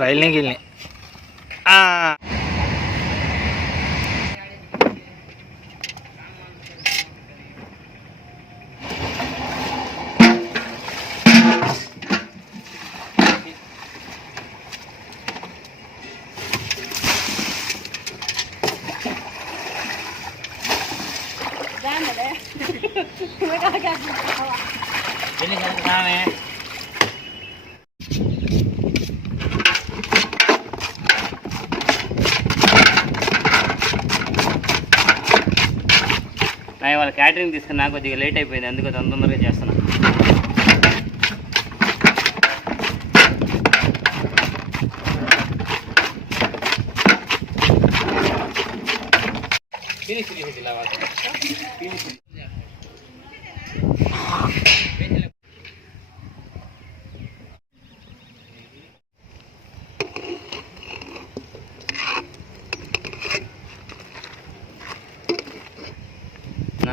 ట్రైల్ని గిల్ని వాళ్ళ క్యాటరింగ్ తీసుకున్నా కొద్దిగా లేట్ అయిపోయింది, అందుకే తొందరగా చేస్తున్నా.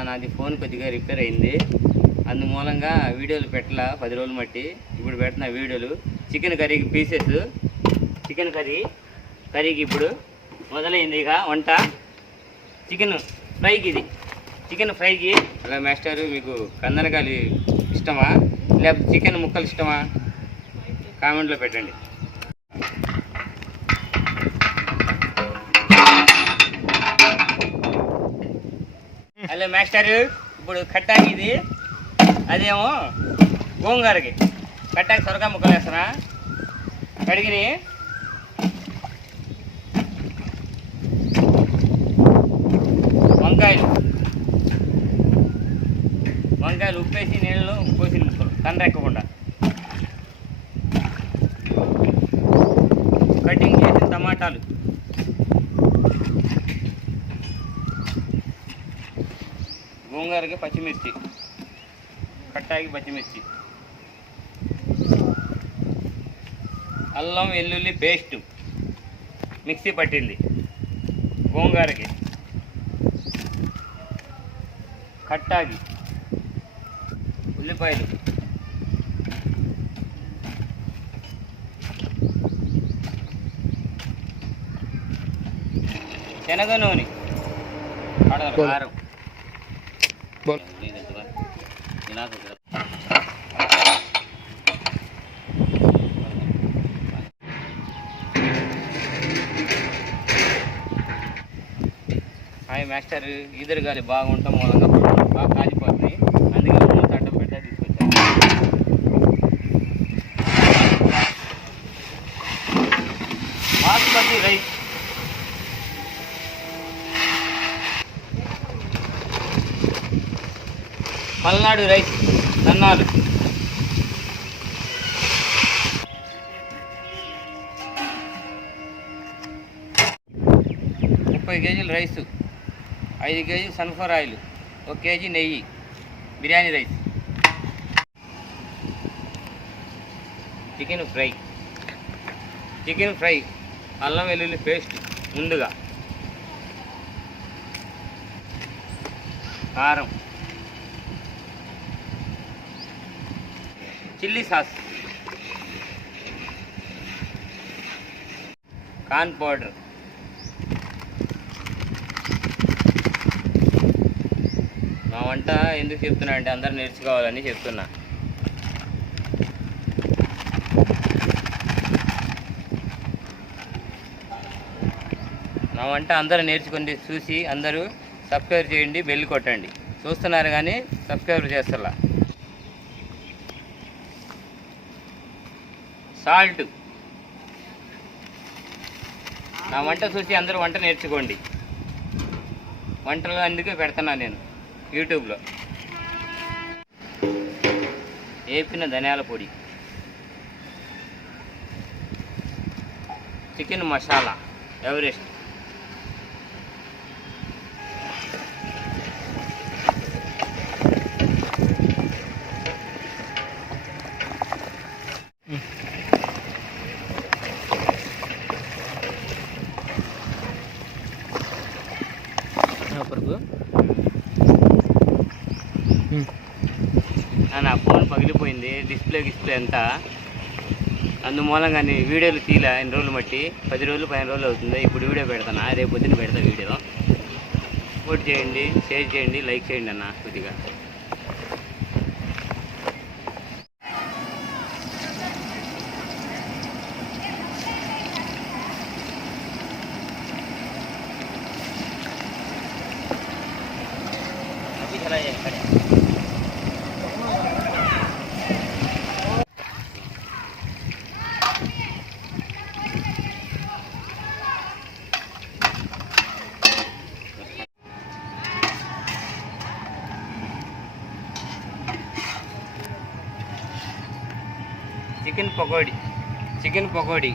నాది ఫోన్ కొద్దిగా రిపేర్ అయింది, అందుమూలంగా వీడియోలు పెట్టలా 10 రోజులు మట్టి. ఇప్పుడు పెడుతున్న వీడియోలు. చికెన్ కర్రీకి పీసెస్, చికెన్ కర్రీకి ఇప్పుడు మొదలైంది ఇక వంట. చికెన్ ఫ్రైకి ఇది చికెన్ ఫ్రైకి. అలా మాస్టర్ మీకు కందనకాయలు ఇష్టమా లేకపోతే చికెన్ ముక్కలు ఇష్టమా కామెంట్లో పెట్టండి. హలో మాస్టర్, ఇప్పుడు కట్టాకి ఇది, అదేమో గోంగూరకి. కట్టాకి సొరకాయ ముక్కలు వేస్తున్నా. కడిగిని వంకాయలు ఉప్పేసి నీళ్ళలో కోసిన ముక్కలు కండ్రెక్కకుండా. కటింగ్ చేసిన టమాటాలు, గోంగూరకి పచ్చిమిర్చి, కట్టాకి పచ్చిమిర్చి, అల్లం వెల్లుల్లి పేస్ట్ మిక్సీ పట్టింది, గోంగూరకి, కట్టాకి, ఉల్లిపాయలు, శనగ నూనె, కారం, హాయ్ మాస్టర్, ఈదురుగాలి బాగుంటాం మూలంగా బాగా కాలిపోతుంది, అందుకే మూత అడ్డం పెట్టా తీసుకొచ్చాను. బాస్మతి రైస్, పల్నాడు రైస్ సన్నాలు, 30 కేజీలు రైసు, 5 కేజీలు సన్ఫ్లవర్ ఆయిల్, 1 కేజీ నెయ్యి, బిర్యానీ రైస్, చికెన్ ఫ్రై, అల్లం వెల్లుల్లి పేస్ట్ ముందుగా, కారం, చిల్లీ సాస్, కార్న్ పౌడర్, మా వంట ఎందుకు చెప్తున్నా అంటే అందరూ నేర్చుకోవాలని చెప్తున్నా. మా వంట అందరూ నేర్చుకుని చూసి అందరూ సబ్స్క్రైబ్ చేయండి, బెల్ కొట్టండి. చూస్తున్నారు కానీ సబ్స్క్రైబ్ చేస్తలా. సాల్ట్, నా వంట చూసి అందరూ వంట నేర్చుకోండి. వంటలు అందుకే పెడుతున్నా నేను యూట్యూబ్లో. వేపిన ధనియాల పొడి, చికెన్ మసాలా ఎవరెస్ట్, నా ఫోన్ పగిలిపోయింది, డిస్ప్లే అంతా అందుమూలంగా వీడియోలు తీలా ఎన్ని రోజులు బట్టి 10 రోజులు 15 రోజులు అవుతుంది. ఇప్పుడు వీడియో పెడతాను, రేపు పొద్దున్న పెడతా వీడియో. సపోర్ట్ చేయండి, షేర్ చేయండి, లైక్ చేయండి అన్న కొద్దిగా. చికెన్ పకోడీ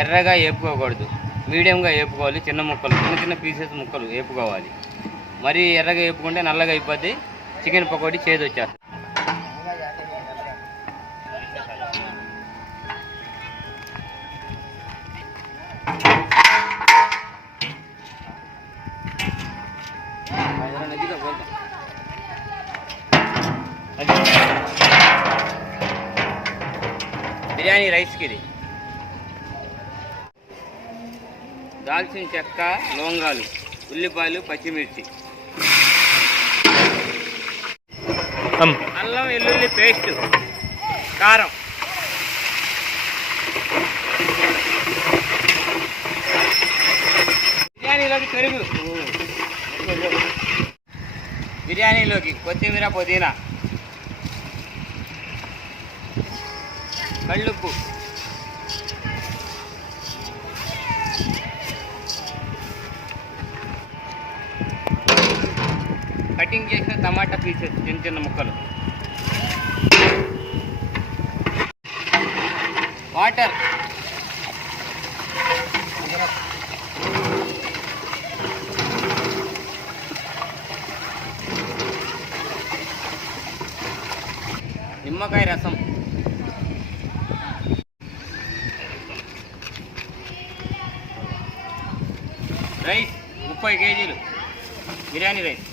ఎర్రగా వేపుకోకూడదు, మీడియంగా వేపుకోవాలి. చిన్న ముక్కలు, చిన్న చిన్న పీసెస్ ముక్కలు వేపుకోవాలి. మరీ ఎర్రగా వేపుకుంటే నల్లగా అయిపోద్ది, చికెన్ పకోడీ చేదు వచ్చేస్తుంది. బిర్యానీ రైస్కి ఇది దాల్చిన చెక్క, లవంగాలు, ఉల్లిపాయలు, పచ్చిమిర్చి, అల్లం వెల్లుల్లి పేస్ట్, కారం, బిర్యానీలోకి పెరుగు, బిర్యానీలోకి కొత్తిమీర, పుదీనా, కళ్ళుప్పు, కటింగ్ చేసిన టమాటా పీసెస్ చిన్న చిన్న ముక్కలు, వాటర్, నిమ్మకాయ రసం, రైస్ 30 కేజీలు బిర్యానీ రైస్,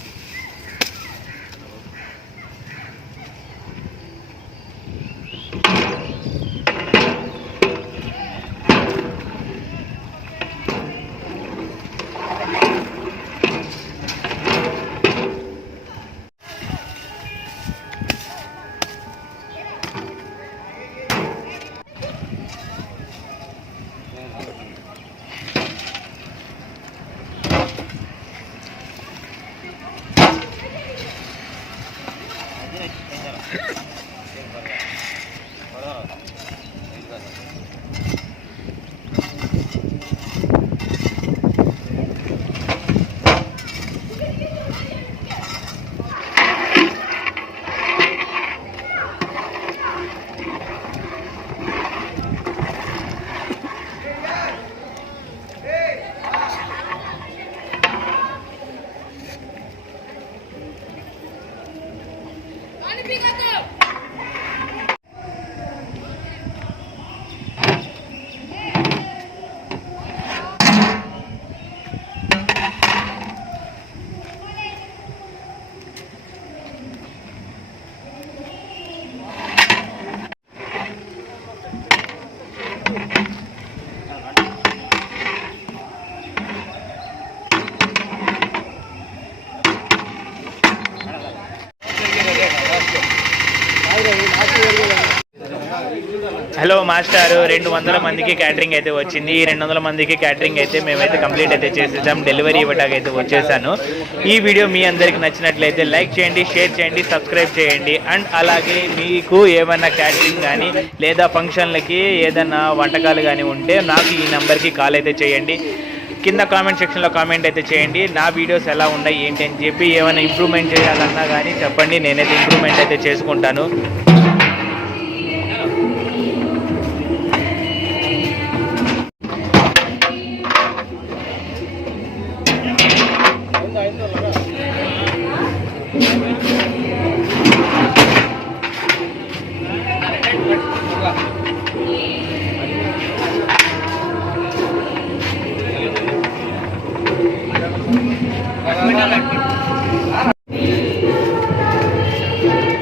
హలో మాస్టర్, 200 మందికి క్యాటరింగ్ అయితే వచ్చింది. ఈ 200 మందికి క్యాటరింగ్ అయితే మేమైతే కంప్లీట్ అయితే చేసేసాం. డెలివరీ ఇవ్వడానికి అయితే వచ్చేసాను. ఈ వీడియో మీ అందరికి నచ్చినట్లయితే లైక్ చేయండి, షేర్ చేయండి, సబ్స్క్రైబ్ చేయండి. అండ్ అలాగే మీకు ఏమైనా క్యాటరింగ్ కానీ లేదా ఫంక్షన్లకి ఏదైనా వంటకాలు కానీ ఉంటే నాకు ఈ నెంబర్కి కాల్ అయితే చేయండి. కింద కామెంట్ సెక్షన్లో కామెంట్ అయితే చేయండి. నా వీడియోస్ ఎలా ఉన్నాయి ఏంటి అని చెప్పి ఏమైనా ఇంప్రూవ్మెంట్ చేయాలన్నా కానీ చెప్పండి, నేనైతే ఇంప్రూవ్మెంట్ అయితే చేసుకుంటాను. Thank you.